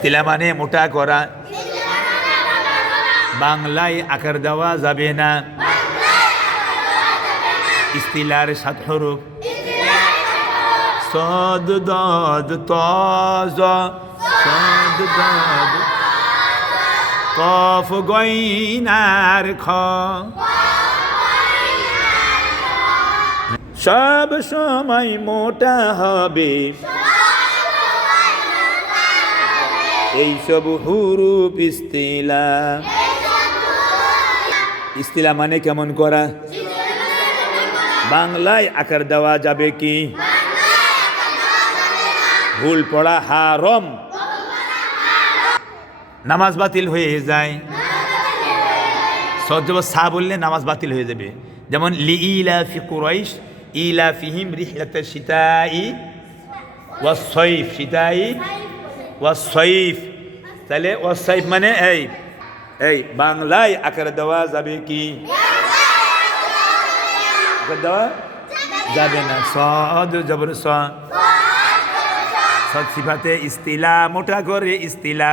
তিলা মানে মোটা করা বাংলায় আকার দেওয়া যাবে না। ইস্তিলার সাত সদ দদ ত জ। সদ দদ কফ গইনার খ। সব সময় মোটা হবে। এইসব হুরুপ ইস্তিলা। ইস্তিলা মানে কেমন করা? বাংলায় আকার দেওয়া যাবে কি? ভুল পড়া হারম। নামাজ বাতিল হয়ে যায়। সজ্জব সা বললে নামাজ বাতিল হয়ে যাবে। যেমন লি ইলা ফি কুরাইশ ইলা ফিহিম রিহলাত সিতাই ওয়াসইফ সিতাই ওয়াসইফ তাহলে ওয়াসইফ মানে এই এই, বাংলায় আকার দেওয়া যাবে কি? দেওয়া যাবে না। সদ জবর সদ সিফাতে ইস্তিলা, মোটা করে ইস্তিলা।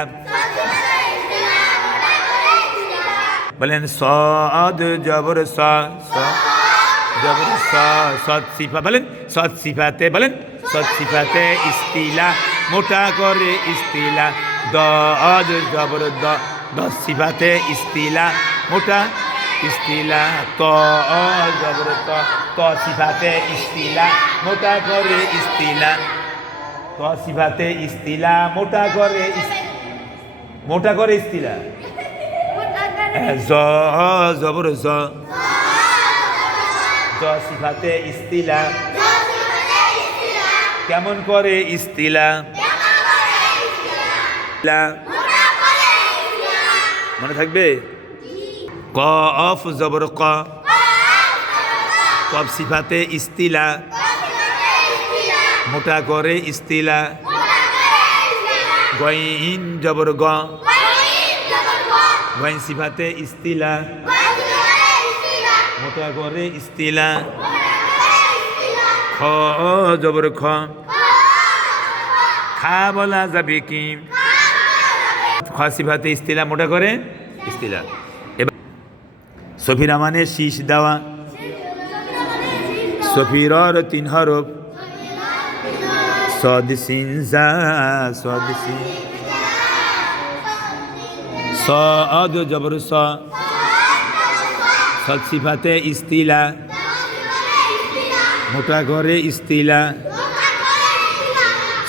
বলেন সদ জবর জবর সদ সিফা, বলেন সদ সিফাতে, বলেন সদ সিফাতে ইস্তিলা। মোটা করে ইস্তিলা দ অদ জবর দ দ সিফাতে ইস্তিলা মোটা ইস্তিলা ত জবর ত ত সিফাতে ইস্তিলা মোটা করে ইস্তিলা ত সিফাতে ইস্তিলা মোটা করে মোটা করে ইস্তিলা। জ জবর জ সিফাতে ইস্তিলা। কেমন করে ইস্তিলা। মনে থাকবে? ক অফ জবর ক। কব সিফাতে ইস্তিলা। মোটা করে ইস্তিলা। গইন জবর গ। গইন সিফাতে ইস্তিলা। মোটা করে ইস্তিলা। খ জবর খ। খা বলা যাবে কি? খ সিফাতে ইস্তিলা, মোটা করে ইস্তিলা। এবার সফিরা মানে শীষ দেওয়া। সফিরর তিন হরফ। সদ সিন জা সদ সিন সদ জবর স। সদ সিফাতে ইস্তিলা। মোটা করে ইস্তিলা।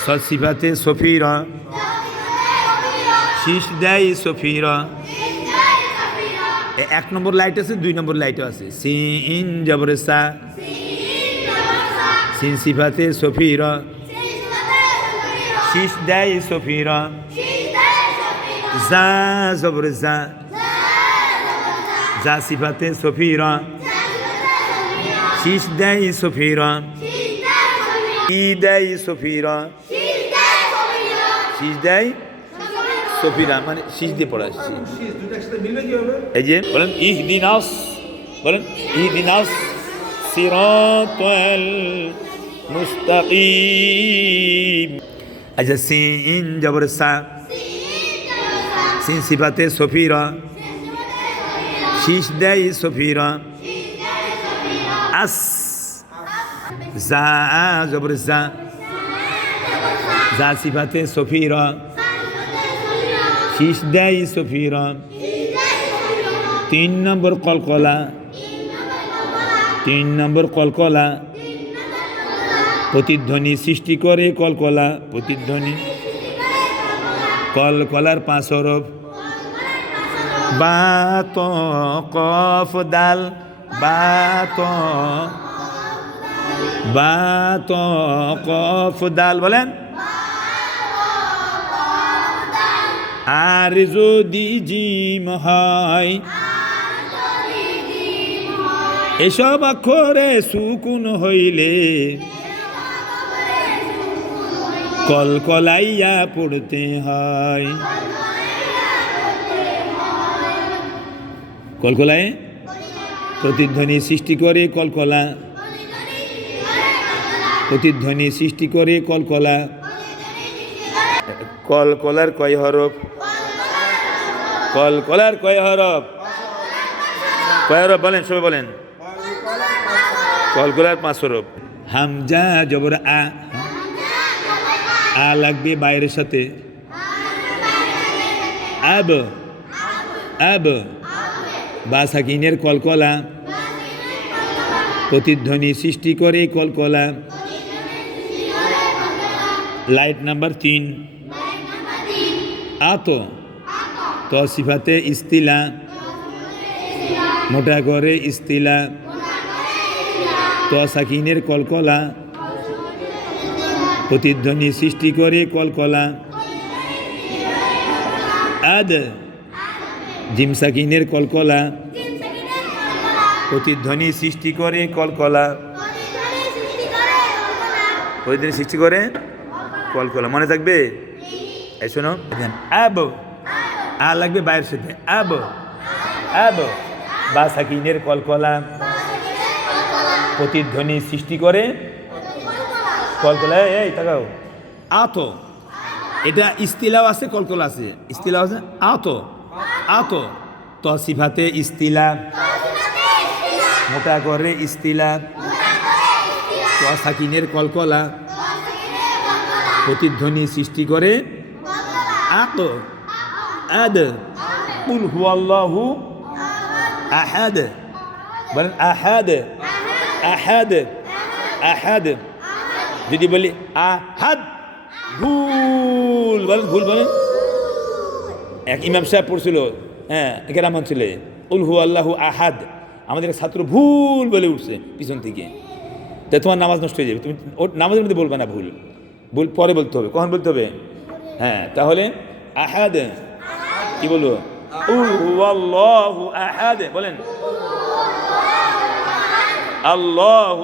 সদ সিফাতে সফির। শীষ দেয় সফির এ এক নম্বর লাইট আছে দুই নম্বর লাইটও আছে। সিন জবর সা সিন সিফাতে সফির শীষ দেয় সফির জা জবর জা যা সিফাতে সফিরা শীষ দেয় সফিরা ই দেয় সফিরা শীষ দেয় সফিরা মানে শীষ দিয়ে পড়া শীষ। এই যে বলেন ইহ দিনাস বলেন ইহ দিনাস সিরাতাল মুস্তাকিম। আচ্ছা সিন জবর সা। সিন সিফাতে সফিরা। শীষ দেয় সফিরা। আস। জা জবর জা জা সিফাতে সফিরা। শীষ দেয় সফিরা। তিন নম্বর কলকলা। তিন নম্বর কলকলা। প্রতিধ্বনি সৃষ্টি করে কলকলা। প্রতিধ্বনি। কলকলার পাঁচ হরফ। বাত, কফ, দাল। বাত বাত, কফ, দাল। বলেন। আর যদি জিম হয়, এসব অক্ষরে সুকুন হইলে কলকলাইয়া পড়তে হয়। কলকলায় প্রতিধ্বনি সৃষ্টি করে কলকলা প্রতিধ্বনি সৃষ্টি করে কলকলা কলকলার কয় হরফ? কলকলার কয় হরফ? কয় হরফ বলেন, সবাই বলেন। কলকলার পাঁচ হরফ। হামজা, জবর আ। আ লাগবে বাইরের সাথে। আব। আব। বা সাকিনের কলকলা প্রতিধ্বনি সৃষ্টি করে কলকলা লাইট নাম্বার তিন। আত। তসিফাতে ইস্তিলা। মোটা করে ইস্তিলা। তসাকিনের কলকলা। প্রতিধ্বনি সৃষ্টি করে কলকলা। আদ। জিমসাকিনের কলকলা। প্রতিধ্বনি সৃষ্টি করে কলকলা। প্রতিধ্বনি সৃষ্টি করে কলকলা। মনে থাকবে? এই শোনো। আব। আ লাগবে বাইরের সাথে। আব। আব। বা সাকিনের কলকলা। প্রতিধ্বনি সৃষ্টি করে। কলকলা এই, তাকাও। আত। এটা ইস্তিলাও আছে কলকলা আছে। ইস্তিলাও আছে? আত। আত। তসিফাতে ইস্তিলা। মোটা করে ইস্তিলা। তো সাকিনের কলকলা। প্রতিধ্বনি সৃষ্টি করে। আত। আদ কুল হুয়াল্লাহু আহাদ বলেন আহাদ আহাদ আহাদ যদি বলি আহাদ ভুল বলেন ভুল বলেন এক ইমাম সাহেব পড়ছিল হ্যাঁ গ্রাম অঞ্চলে উলহু আল্লাহু আহাদ। আমাদের ছাত্র ভুল বলে উঠছে পিছন থেকে। তা তোমার নামাজ নষ্ট হয়ে যাবে। তুমি ওর নামাজের মধ্যে বলবে না ভুল। ভুল পরে বলতে হবে। কখন বলতে হবে? হ্যাঁ তাহলে আহাদ কি বলব? আহাদ বলেন। আল্লাহু